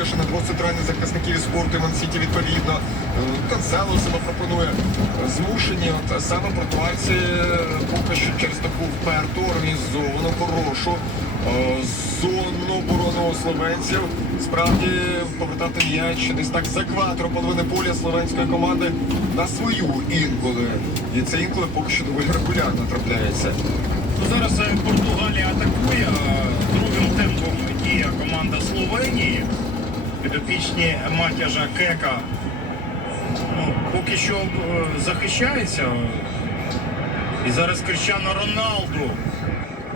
Стешина, двох центральних захисників із спорту і Мансіті відповідно. Е, Канцело себе пропонує. Змушені, от саме португальці е, поки що через таку вперту, організовану, хорошу е, зону оборону словенців. Справді повертати м'яч десь так за квадро половини поля словенської команди на свою інколи. І це інколи поки що доволі регулярно трапляється. Ну, Зараз Португалія атакує. Другим темпом діє команда Словенії. Підопічні матяжа Кека. Ну, поки що е, захищається. І зараз Кріщано Роналду.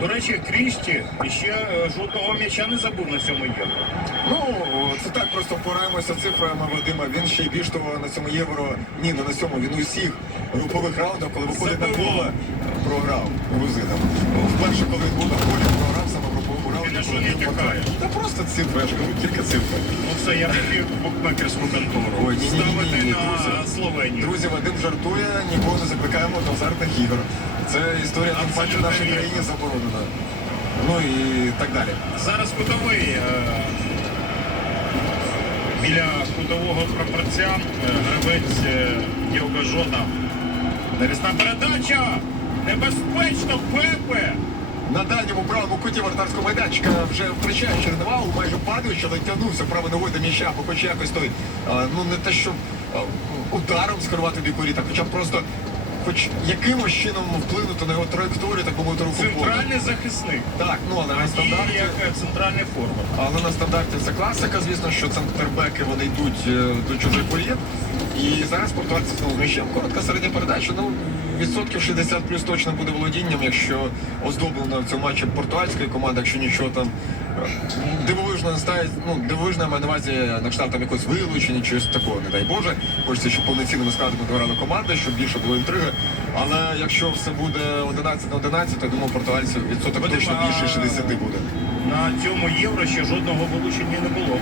До речі, Крісті ще е, жовтого м'яча не забув на цьому євро. Ну, це так просто впораємося цифрами Вадима. Він ще й більш того на цьому євро, ні, не на цьому, він у всіх групових раундах, коли виходить на Забивав. поле, програв грузинам. Вперше, коли був на полі, програв саме в груповому раунді. Потрапив. Та просто цифри, я ж кажу, тільки цифри. Ну все, я хотів букмекерську контору. Ой, ні, ні, ні, Ставити ні, ні, на друзі. Словенію. Друзі, Вадим жартує, нікого не закликаємо до азартних ігор. Це історія тим паче в Абсолютно нашій вірно. країні заборонена. Ну і так далі. Зараз кутовий. е, Біля кутового прапорця е, гравець е, Діого Жота. Навісна передача! Небезпечно, Пепе! На дальньому правому куті вратарського майданчика вже втрачає чернувагу, майже падаючи, але тягнувся правою ногою до м'яча, бо хоч якось той, ну не те, щоб ударом скерувати бік воріта, хоча б просто хоч якимось чином вплинути на його траєкторію, так мовити, руку. Центральний захисник. Так, ну але на І стандарті. як центральний форвард. Але на стандарті це класика, звісно, що центрбеки вони йдуть е, до чужих воріт. І зараз знову з м'ячем. Коротка середня передача, ну відсотків 60 плюс точно буде володінням, якщо оздоблено в цьому матчі португальської команди, якщо нічого там е, дивовижно не стає, ну дивовижно я маю на увазі на кшталт там якось вилучення, чогось такого, не дай Боже. Хочеться, щоб повноцінними складами дограли команди, щоб більше було інтриги. Але якщо все буде 11 на 11, то я думаю, португальців відсоток точно більше 60 буде. На цьому євро ще жодного вилучення не було.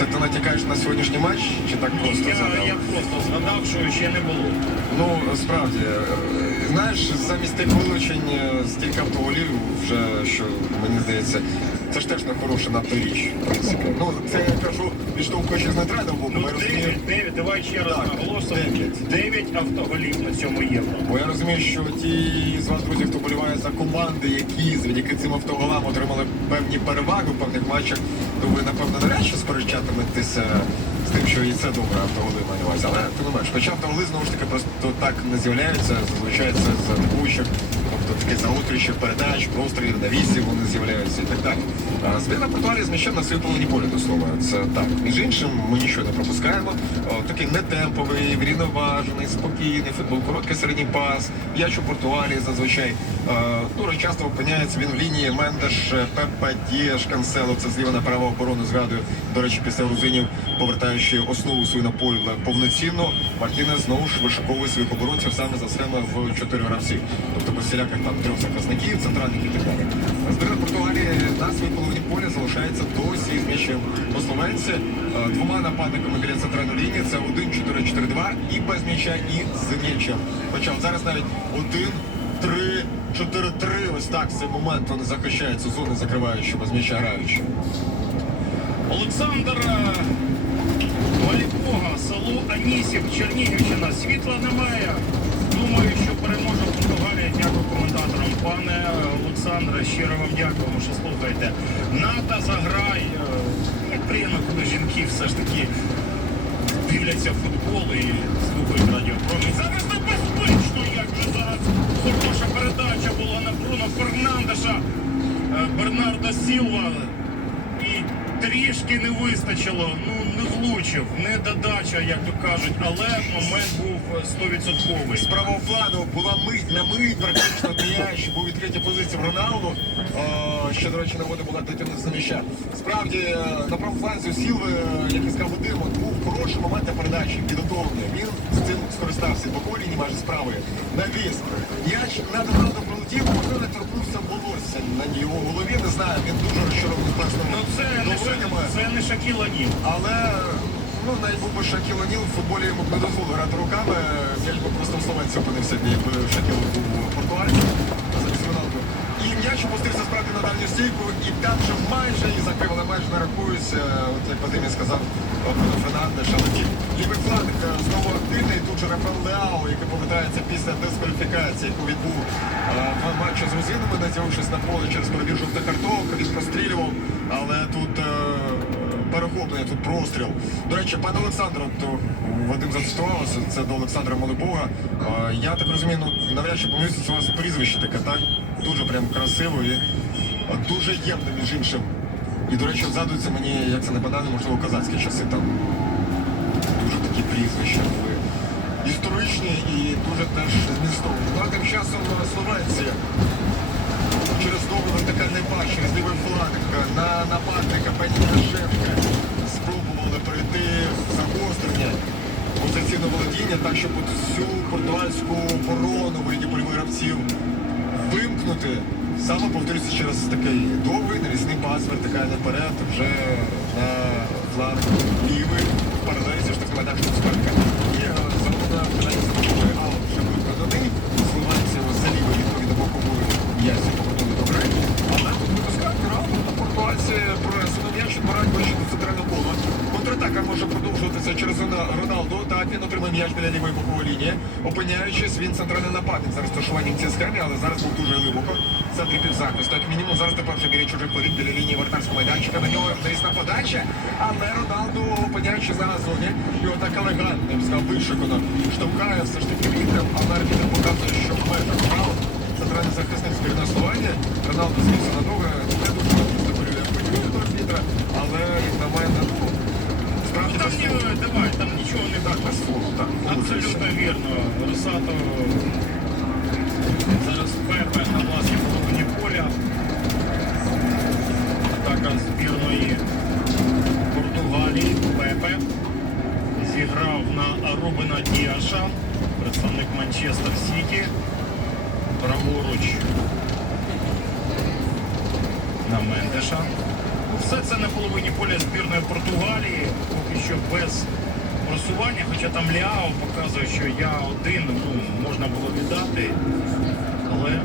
Це ти натякаєш на сьогоднішній матч чи так просто Я, згадав? я просто згадав, що ще не було. Ну справді, е, знаєш, замість тих вилучень е, стільки автоголів вже що мені здається, це ж теж не хороша надто річ. В принципі. Ну це я кажу, відштовхуючись з нейтрального боку, Ну. 9, 9, давай ще раз наголосимо. дев'ять. 9 автоголів на цьому євро. Бо я розумію, що ті з вас, друзі, хто боліває за команди, які завдяки цим автоголам отримали певні переваги в певних матчах, то ви, напевно, навряд чи сперечатиметеся з тим, що і це добре автоголи увазі. Але ти не маєш. хоча автоголи знову ж таки просто так не з'являються, зазвичай це з атакуючих, тобто такі заутріших передач, прострілів, навісів вони з'являються і так далі. А збірна Португалії з м'ячем на своїй половині поля до слова. Це так. Між іншим, ми нічого не пропускаємо. Такий нетемповий, врівноважений, спокійний футбол, короткий середній пас. М'яч у зазвичай е, дуже часто опиняється він в лінії Мендеш, Пепа, Дієш, Кансело. Це зліва на право оборону згадую. До речі, після грузинів, повертаючи основу свою на поле повноцінно, Мартінес знову ж вишиковує своїх оборонців саме за схемою в чотири гравці. Тобто всіляких там трьох захисників, центральних і так далі. Збірна Португалії на своїй половині поля залишається досі з м'ячем. Бо словенці е, двома нападниками біля центральної лінії це 1-4-4-2 і без м'яча, і з м'ячем. Хоча зараз навіть 1 3 4-3, ось так в цей момент вони захищаються, зони закриваючи, без м'яча граючи. Олександр е, Валікога, село Анісів, Чернігівщина. Світла немає. Думаю, що переможе Португалія. Дякую коментаторам. Пане Олександре, щиро вам дякуємо, що слухаєте. Ната заграй. Е, Як приємно, коли жінки все ж таки дивляться футбол і слухають радіопромінь. Зараз небезпечно, як же зараз хороша передача була на Бруно Фернандеша, е, Бернарда Сілва. І трішки не вистачило, ну не влучив, не додача, як то кажуть, але момент був е, 100%. З правого флану була мить на мить, практично м'яч, був відкриті позиції в Роналду. О, ще, до речі, нагода була до м'яча. Справді, е, на правому фланзі Сілви, е, як і сказав Вадим, був хороший момент на передачі, підготовлений. Він з цим скористався по коліні, майже з правої. Навіс. М'яч над Роналдом прилетів, можливо, не торкнувся волосся на його голові. Не знаю, він дуже розчарований Ну це це не Шакіла Ніл. Але ну навіть був би Шакіл Оніл, в футболі йому не дозволили грати руками. М'яч би просто в Словенці опинився, якби Шакіл був у Португалії замість Роналду. І м'яч опустився справді на дальню стійку, і там же майже і закрив, але майже не рахується. От як Вадим сказав, Фернандеш, але ті лівий фланг е, знову активний. Тут же Рафаел Леао, який повертається після дискваліфікації, яку відбув е, в матчі з грузинами, не на поле через перебір жовтих карток, він прострілював, але тут е, перехоплення, тут простріл. До речі, пане Олександре, от, о, Вадим зацитувався, це до Олександра Молибога. Е, Я так розумію, ну навряд чи помилюся, у вас прізвище таке, так? Дуже прям красиво і дуже ємне, між іншим. І, до речі, згадується мені, як це не банально, можливо, козацькі часи там дуже такі прізвища історичні і дуже теж змістовні. Ну а тим часом е, Словенція через довгий вертикальний пас, через лівий фланг на нападника Пеніка Шевка спробували перейти загострення позиційне володіння, так щоб всю португальську оборону вигляді польових гравців вимкнути. Саме повторюється через такий довгий навісний пас вертикально вперед, вже на фланг. Лівий, в паралелі зі штрафним майданчиком суперника. Є е, замовлена питання самої аут, що буде проданий. Словенці за лівий відповідно боковою ясі повернули до гри. Але тут випускають раунду на португальці проресено м'яч, відбирають ближче до центрального кола. Контратака може продовжуватися через Рона- Роналду. Так, він отримає м'яч біля лівої бокової лінії. Опиняючись, він центральний нападник за розташуванням в цій схемі, але зараз був дуже глибоко. В центрі півзахисту. Як мінімум біля чужих воріт біля лінії вартарського майданчика. На нього навісна подача, але Роналду, опиняючись на газоні, його так елегантно, я б сказав, вишикано, штовхає все ж таки вітром, але арбітр показує, що межах прав центральний захисник збірної Словенії. Роналду звівся на ноги, не дуже полює до арбітра, але як на ну, справді Там не, давай, там нічого не так. Абсолютно вірно. Росато зараз Пепе на власній половині поля. Атака збірної Португалії. Пепе зіграв на Рубена Діаша, представник Манчестер Сіті. Праворуч на Мендеша. Все це на половині поля збірної Португалії, поки що без просування, хоча там Ліао показує, що я один, ну, можна було віддати, але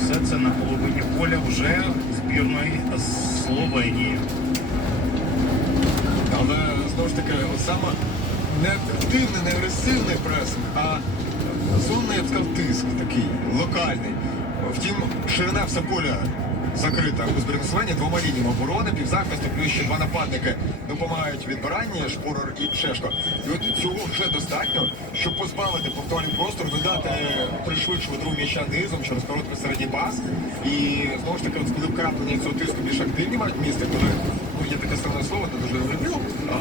все це на половині поля вже збірної Словенії. Але знову ж таки, саме не активний, не агресивний пресинг, а зонний, я б сказав, тиск такий, локальний. Втім, ширина все поля закрита у Словенії двома лініями оборони, півзахисту, плюс ще два нападники допомагають відбиранні, Шпорер і Шешко. І от цього вже достатньо, щоб позбавити повторний простор, додати пришвидшу другу м'яча низом через короткий середній пас. І знову ж таки, от коли вкраплення цього тиску більш активні мають місце, ну, є таке странне слово, не дуже люблю, а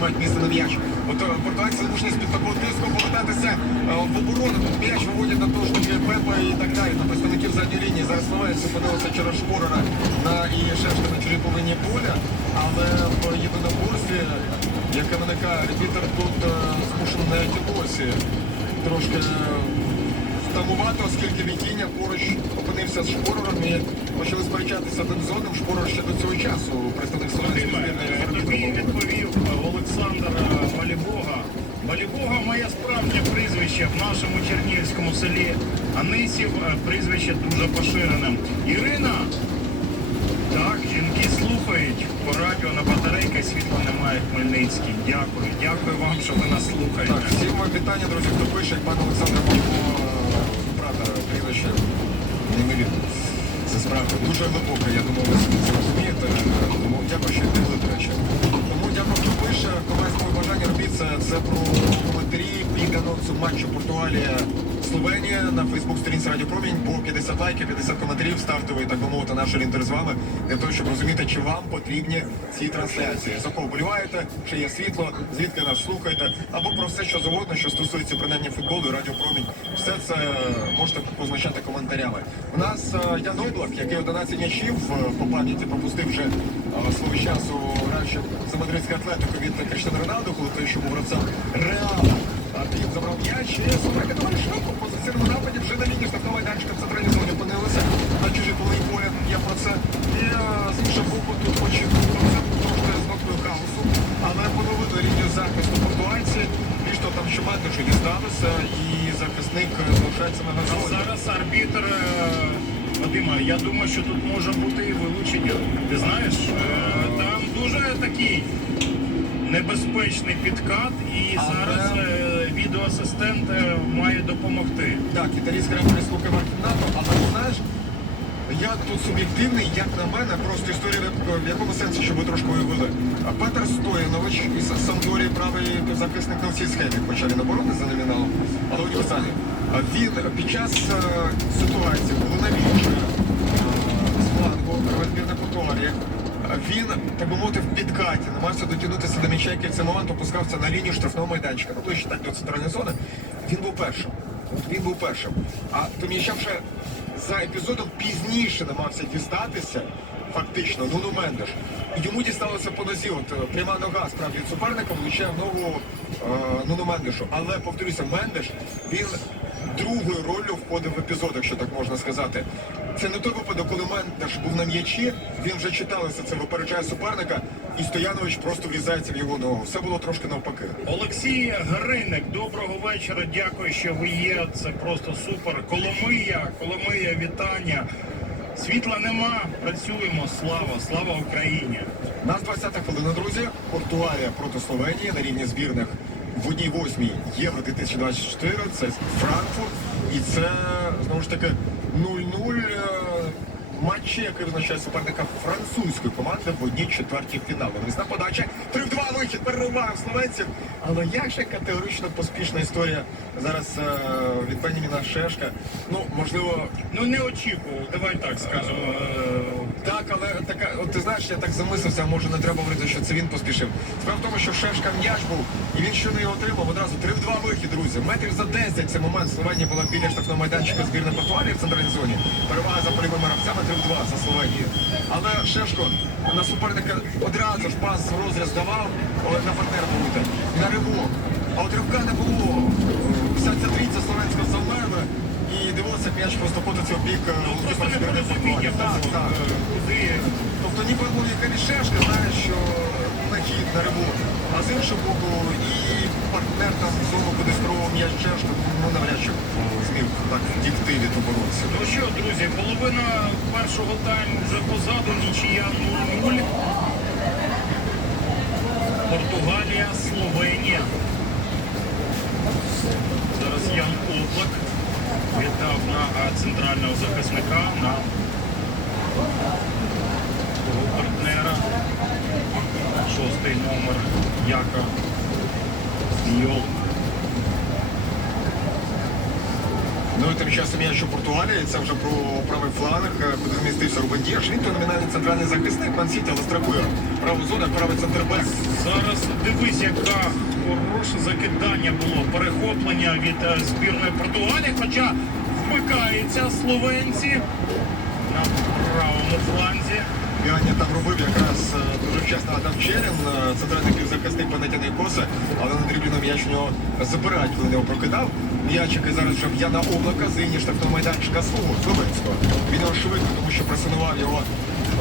мають місце на м'яч. От е, португальці змушені з-під такого тиску повертатися е, в оборону, тут м'яч виводять на ж таки Пепа і так далі, на представників задньої лінії. Зараз словенці подалися через Шпорера на і Шешка на чужій половині поля, але в єдиноборстві, яке виникає, арбітер тут е, змушений навіть і досі трошки втамувати, оскільки Вітіння поруч опинився з Шпорером і почали сперечатися один з одним. Шпорер ще до цього часу представник словенської тобі відповів Олександр Малібога. Малібога моє справжнє прізвище в нашому чернігівському селі Анисів. е, Прізвище дуже поширене. Ірина. Так, жінки слухають по радіо на батарейках світла немає Хмельницький. Дякую, дякую вам, що ви нас слухаєте. Так, всім вам вітання, друзі, хто пише, як пан Олександр мого брата прізвище неймовірно. Це справді дуже глибоко, я думаю, ви це розумієте. Тому дякую, що відповіли, до речі. Тому дякую, хто пише. Має бажання робіть це, це про коментарі під анонсу матчу Португалія. Словенія на Фейсбук-сторінці Радіо Промінь по 50 лайків, 50 коментарів, стартовий, так би мовити, наш орієнтир з вами, для того, щоб розуміти, чи вам потрібні ці трансляції. За кого вболіваєте, чи є світло, звідки нас слухаєте, або про все, що завгодно, що стосується принаймні футболу і Радіо Промінь. Все це можете позначати коментарями. У нас е, Ян Облак, який 11 м'ячів е, по пам'яті пропустив вже е, свого часу граючи за мадридську атлетику від Криштиану Роналду, коли той, що був гравцем Реала. Він забрав м'яч і Словаки доволі швидко в позиційному нападі вже на лінії штрафного майданчика в центральній зоні опинилися на чужій половині поля. Я про це. І е, з іншого боку тут очікував трошки з ноткою хаосу, але поновили лінію захисту португальці. І що там ще мати, що дісталося, і захисник е, залишається на А газоні. зараз арбітр е, я думаю, що тут може бути і вилучення. Ти знаєш, е, там дуже такий небезпечний підкат, і Але- зараз е, відеоасистент е, має допомогти. Італійська рефері слухає але знаєш, я тут суб'єктивний, як на мене, просто історія в якому сенсі, щоб ви трошки уявили. А Петер Стоянович із Самдорії правий захисник на всій схемі, хоча він оборони за номіналом, але універсальний. Він під час е, ситуації, коли навіщо з флангу збірна Португалії, е, він, так би мовити, в підкаті намагався дотягнутися до м'яча, який в цей момент опускався на лінію штрафного майданчика, ну ближче так до центральної зони. Він був першим. Він був першим. А то м'яча вже за епізодом пізніше намагався дістатися. Фактично, Нуну Мендеш. Йому дісталося по нозі. От е, пряма нога справді суперника влучає ногу е, Нуну Мендешу. Але повторюся, Мендеш він другою ролью входив в епізод, якщо так можна сказати. Це не той випадок, коли Мендеш був на м'ячі, він вже читалося це, випереджає суперника, і Стоянович просто врізається в його ногу. Все було трошки навпаки. Олексій Гриник, доброго вечора. Дякую, що ви є. Це просто супер. Коломия, Коломия, вітання. Світла нема, працюємо. Слава, слава Україні! Нас 20-та хвилина, друзі. Португалія проти Словенії на рівні збірних в одній восьмій Євро 2024. Це Франкфурт. І це знову ж таки 0-0 е, матчі, який визначає суперника французької команди в одній четвертій фіналу. Різна подача. 3-2 вихід перериваємо словенців. Але як же категорично поспішна історія зараз е, від Беніміна Шешка. Ну, можливо, Ну не очікував, давай так скажемо. Е, так, але така, от ти знаєш, я так замислився, може не треба говорити, що це він поспішив. Справа в тому, що Шешка м'яч був, і він щойно його отримав одразу 3 в 2 вихід, друзі. Метрів за 10 цей момент Словенія була біля штрафного майданчика збірної Португалії в центральній зоні. Перевага за польовими гравцями 3 в 2 за Словенію. Але Шешко на суперника одразу ж пас розріз давав, на партнера бути. На ривок. А от ривка не було. Вся ця трійця словенська замерла. І дивилися, як м'яч просто котиться в бік е, Ну було, Так, так. куди. Тобто ніби був якась шешка, знаєш, що на хід, на рибу. А з іншого боку, і партнер там в зону куди спробував м'яч шешку, ну навряд чи зміг так втікти від оборонців. Ну що, друзі, половина першого тайму вже позаду, нічия 0-0. Португалія, Словенія. Зараз Ян Оплак віддав на центрального захисника на свого партнера. Шостий номер Яка Йол. Ну і тим часом я що Португалія, це вже про правий фланг, е, куди змістився Рубен Діаш. Він то номінальний центральний захисник, Ман Сіті, але страхує праву зону, правий центр без. Зараз дивись, яка хороше закидання було. Перехоплення від е, збірної Португалії, хоча вмикаються словенці на правому фланзі. Піані там робив якраз е, дуже вчасно Адам Черін, е, центральний півзахисник Панетяної коси, але на дріблі м'яч у нього забирають, коли його прокидав. М'яч, і зараз вже я на облака, з лінії штрафного майданчика свого, словенського. Він його швидко, тому що пресинував його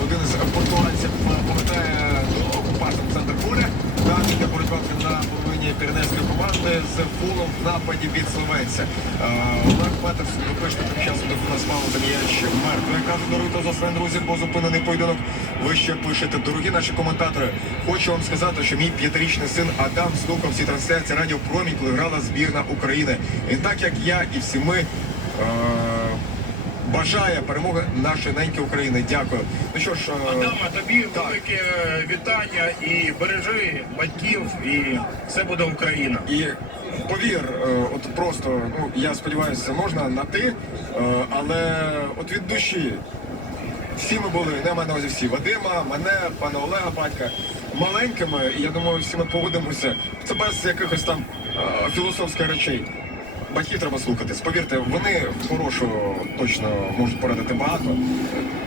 один із португальців, повертає до окупанта в центр поля. Далі йде боротьба на половині піренейської команди з фулом в нападі від словенця. Е, Олег Петерсон, пишете тим часом до нас мало за м'яч мертвий. Я кажу, за своїм друзі, бо зупинений поєдинок. Ви ще пишете, дорогі наші коментатори. Хочу вам сказати, що мій п'ятирічний син Адам слухав всі трансляції Радіо Промінь, коли грала збірна України. І так як я і всі ми. Е- Бажає перемоги нашої неньки України. Дякую. Ну що ж, е, Адама, тобі так. велике вітання і бережи батьків, і все буде Україна. І повір, е, от просто, ну я сподіваюся, можна на ти, е, але от від душі. Всі ми були, не увазі всі, Вадима, мене, пана Олега, батька, маленькими, і я думаю, всі ми погодимося. Це без якихось там е, філософських речей. Батьків треба слухатись. Повірте, вони хорошого точно можуть порадити багато.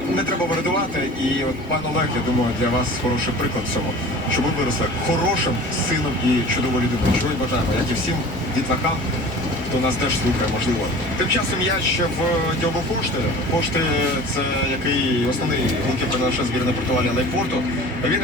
Не треба вирадувати. І от пан Олег, я думаю, для вас хороший приклад цьому, що ви виросли хорошим сином і чудовою людиною. Чого й бажаємо, як і всім дітлахам, хто нас теж слухає, можливо. Тим часом я ще в діобу кошти. Кошти це який основний голкіпер нашої збірної Португалії Лейпорту. Він